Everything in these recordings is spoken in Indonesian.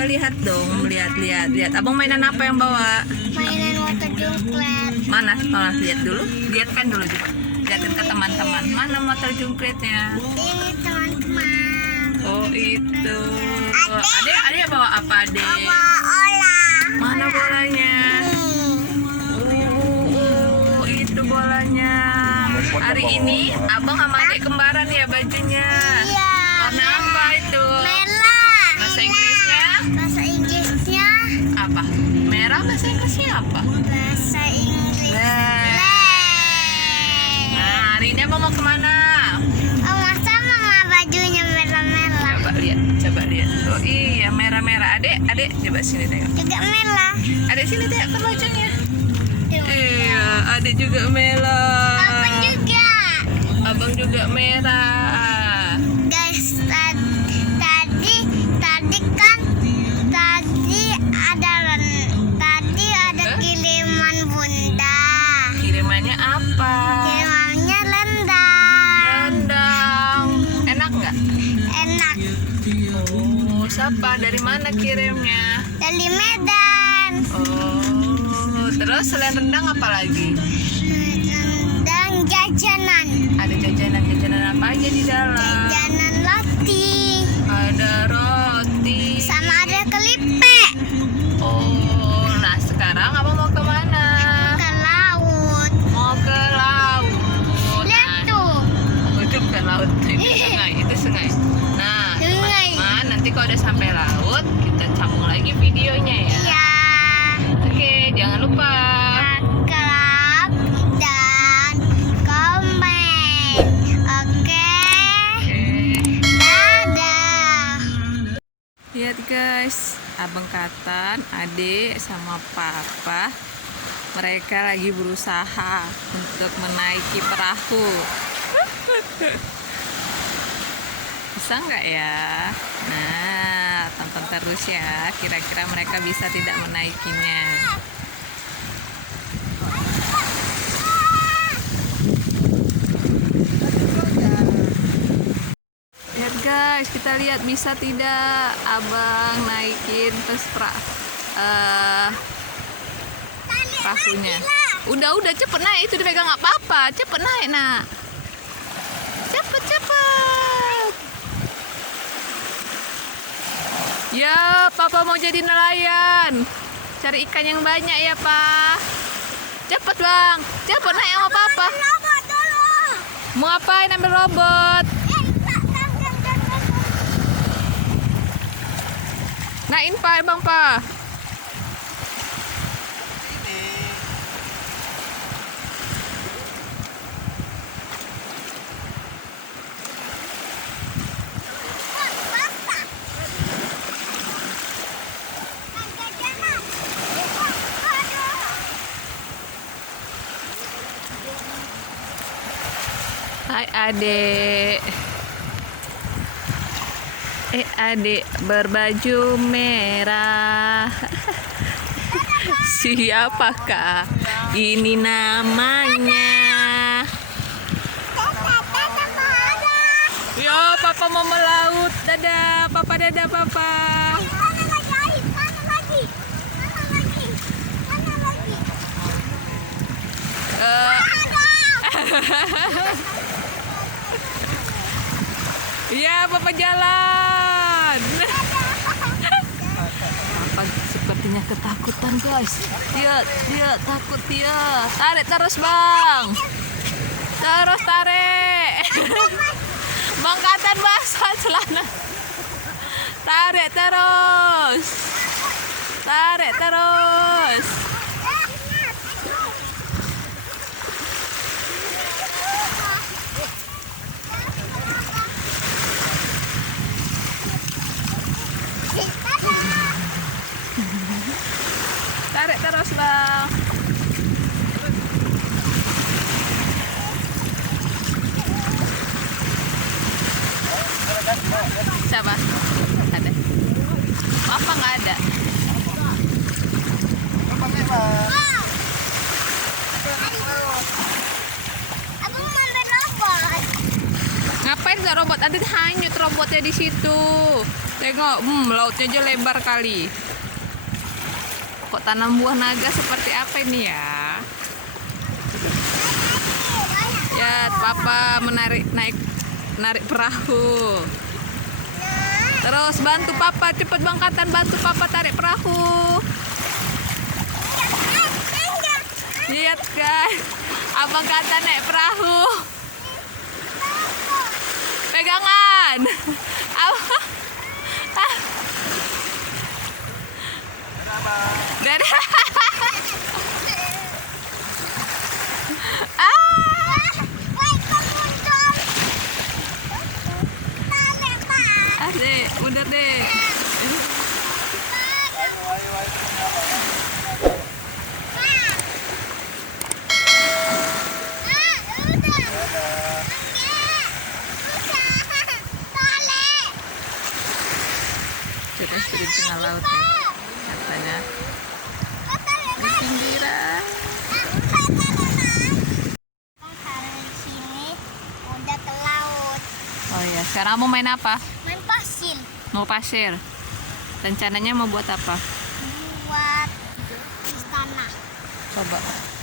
coba lihat dong, lihat. Abang mainan apa yang bawa? Mainan motor jungklet. Mana? Lihat dulu. Lihatkan dulu coba. Lihatin ke teman-teman. Mana motor jungkletnya? Ini teman-teman. Oh itu. Adek bawa apa adek? Bawa olah. Mana bolanya? Oh itu bolanya. Hari ini abang sama adek kembaran ya bajunya. Iya. Warna apa itu? Merah. Bahasa Inggrisnya? Bahasa Inggrisnya. Apa? Merah bahasa Inggrisnya apa? Bahasa Inggris. Nah, hari ini abang mau kemana? Oh, masa mama bajunya merah-merah? Coba lihat. Oh iya merah-merah. Adek coba sini tengok. Juga merah. Adek sini tengok ke bajunya. Iya, adek juga merah. Abang juga. Abang juga merah. Guys, tadi ada kiriman bunda. Kirimannya apa? Kirimannya rendang. Rendang. Enak nggak? Enak. Oh, siapa? Dari mana kirimnya? Dari Medan. Oh, terus selain rendang apa lagi? Rendang jajanan. Ada jajanan apa aja di dalam? Jajanan roti. Ada roti. Sama ada kelipek. Oh, nah sekarang abang mau kemana? Ke laut. Mau ke laut. Lihat tuh. Oh, itu bukan laut, itu sungai. Nah, Sungai. teman-teman, nanti kalau udah sampai laut, kita sambung lagi videonya ya. Ya. Oke, jangan lupa. Subscribe dan komen. Oke. Dadah. Lihat guys, abang Katan, adik sama papa, mereka lagi berusaha untuk menaiki perahu. Bisa nggak ya? Nah, tonton terus ya, kira-kira mereka bisa tidak menaikinya. Lihat guys, kita lihat bisa tidak abang naikin terus perahunya. Udah cepet naik, itu dipegang nggak apa-apa, cepet naik nak, cepet. Ya, papa mau jadi nelayan, cari ikan yang banyak ya pak. Cepet bang, cepet naik sama papa. Mau ngapain ambil robot? Naikin pak bang pak. Hai adek. Adik berbaju merah. Siapakah ini namanya? Yo, papa mau melaut. Dadah, papa. Mana lagi? Iya, papa jalan. Papa sepertinya ketakutan guys. Dia takut dia. Tarik terus bang. Terus tarik. Bang Katan basah celana. Tarik terus. Tarik terus bang. Siapa? Ada? Apa nggak ada? Abang main robot. Ngapain nggak robot? Ada hanyut robotnya di situ. Tengok, lautnya aja lebar kali. Kok tanam buah naga seperti apa ini ya? Ya, papa menarik narik perahu. Terus bantu papa, cepet Bang Katan, bantu papa tarik perahu. Lihat guys, Abang Katan naik perahu. Pegangan. Dadah. Dek, udah deh. Sudah di tengah laut nih, katanya. Di pinggiran. Sekarang di sini udah ke laut. Oh ya, sekarang mau main apa? Main pasir. Mau pasir. Rencananya mau buat apa? Buat istana. Coba.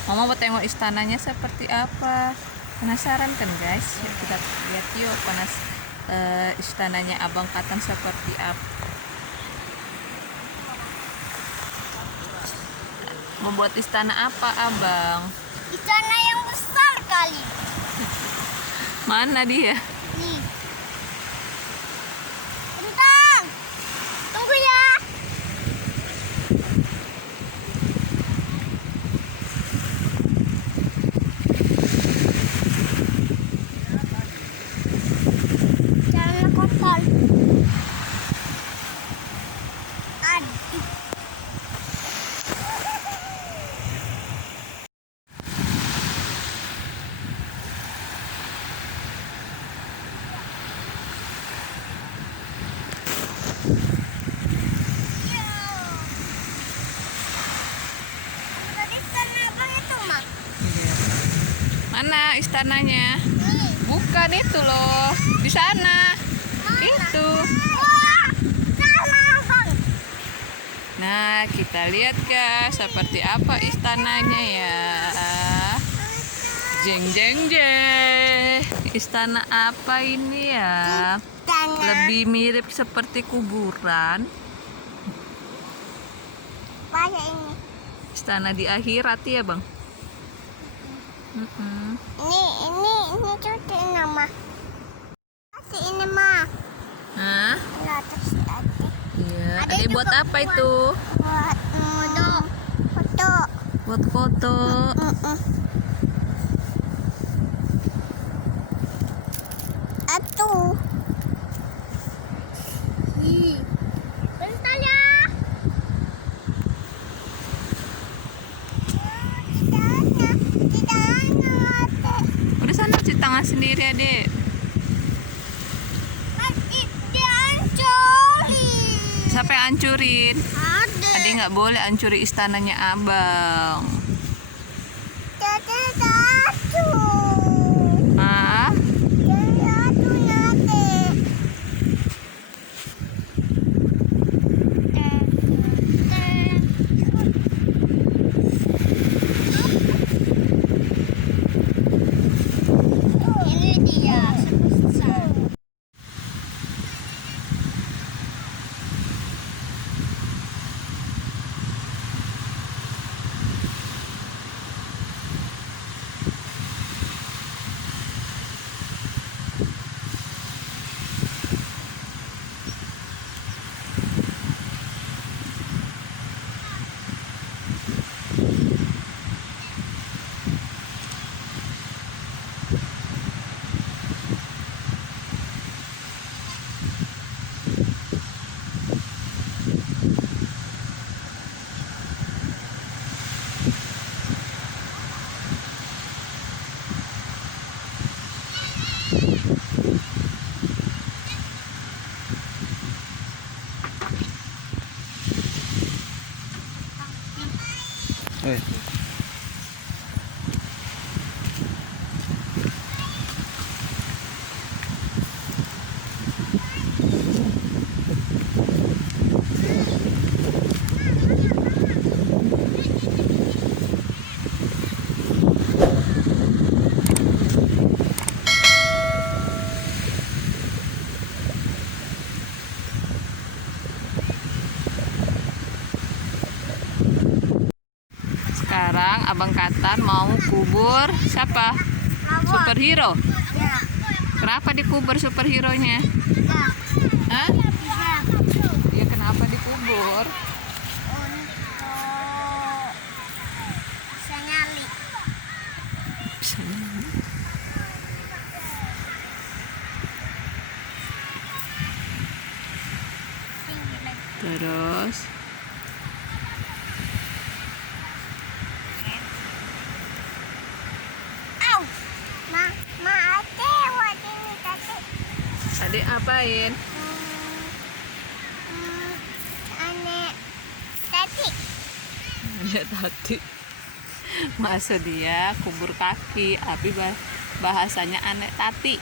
Mama mau tengok istananya seperti apa. Penasaran kan guys? Yuk kita lihat yuk istananya Abang Katan seperti apa. Membuat istana apa Abang? Istana yang besar kali. Mana dia? Nih. Bentang. Tunggu ya. Jangan kotor. Aduh. Tadi istana abang itu mah. Mana istananya? Nih. Bukan itu loh. Di sana. Itu. Wah, sama abang. Nah, kita lihat guys seperti apa istananya ya. Jeng jeng jeng. Istana apa ini ya? Istana. Lebih mirip seperti kuburan. Apa ya ini? Istana di akhirat ya bang. Ini cuci nama. Kasih ini mah. Hah? Ini atas tadi. Iya. Ada Adik buat juga apa kuat. itu? Buat foto. Buat foto. Atuh. Bentar ya. Tidak. Udah sana cuci tangan sendiri adek. Dihancurin. Siapa yang hancurin? Ada. Adik nggak boleh hancuri istananya abang. Ah? Ini dia sebesar. Abang Katan mau kubur siapa? Robot. Superhero. Ya. Kenapa dikubur superhero-nya? Ya. Hah? Ya. Ya kenapa dikubur? Untuk bisa nyali. Tinggi lagi. Terus Au. Ma ate wadi ni tadi. tadi apain? Ane tadi. Ya tadi masa dia kubur kaki, tapi bahasanya anek tati.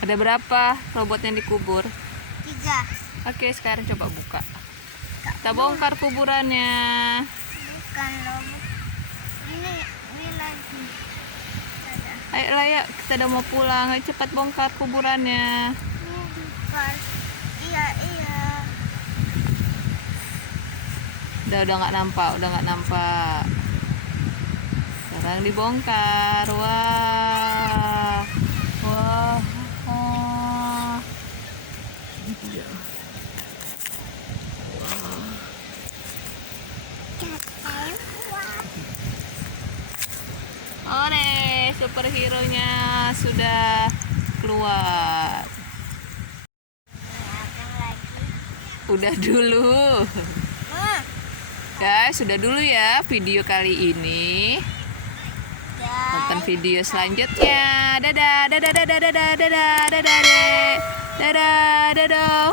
Ada berapa robot yang dikubur? 3. Oke, sekarang coba buka. Kita bongkar kuburannya. Bukan robot. Ini lagi. Ada. Ayolah ya, kita udah mau pulang. Ayo cepat bongkar kuburannya. Ini bukan. Iya. Udah nggak nampak. Sekarang dibongkar. Wah. Iya. Ore, superhero-nya sudah keluar. Udah dulu. Guys, sudah dulu ya video kali ini. Tonton video selanjutnya. Dadah, dadah, dadah, dadah, dadah, dadah, dadah, dadah, dadah.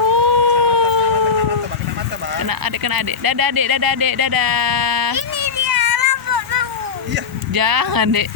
Kena adik. Dadah, adik, dadah, adik, dadah. Ini dia robot mau. Jangan, Dek.